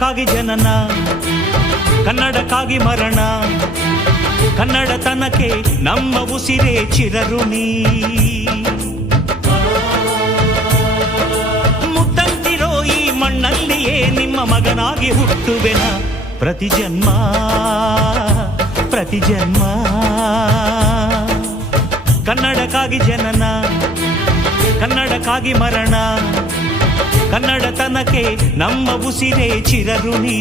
ಕನ್ನಡಕ್ಕಾಗಿ ಜನನ, ಕನ್ನಡಕ್ಕಾಗಿ ಮರಣ, ಕನ್ನಡತನಕ್ಕೆ ನಮ್ಮ ಉಸಿರೇ ಚಿರಋಣಿ. ಮುತ್ತಂತಿರೋ ಈ ಮಣ್ಣಲ್ಲಿಯೇ ನಿಮ್ಮ ಮಗನಾಗಿ ಹುಟ್ಟುವೆನ, ಪ್ರತಿ ಜನ್ಮ ಪ್ರತಿ ಜನ್ಮ. ಕನ್ನಡಕ್ಕಾಗಿ ಜನನ, ಕನ್ನಡಕ್ಕಾಗಿ ಮರಣ, ಕನ್ನಡತನಕ್ಕೆ ನಮ್ಮ ಉಸಿರೇ ಚಿರಋಣಿ.